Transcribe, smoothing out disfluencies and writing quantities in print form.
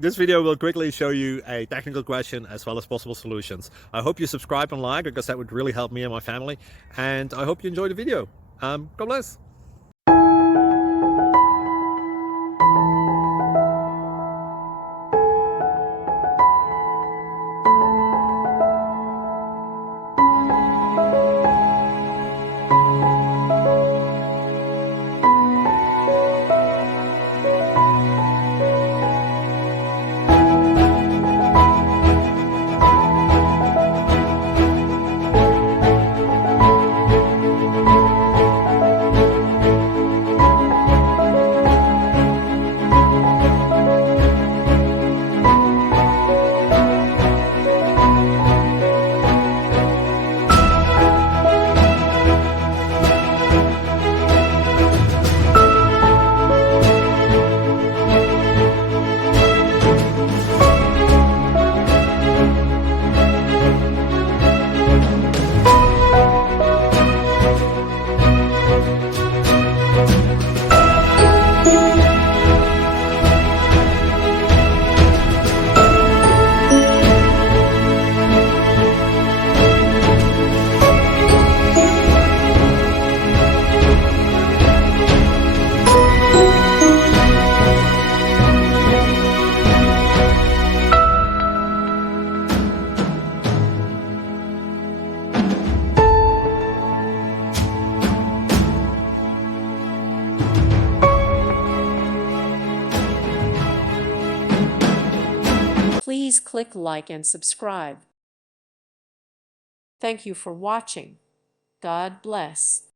This video will quickly show you a technical question as well as possible solutions. I hope you subscribe and like, because that would really help me and my family. And I hope you enjoy the video. God bless. Please click like and subscribe. Thank you for watching. God bless.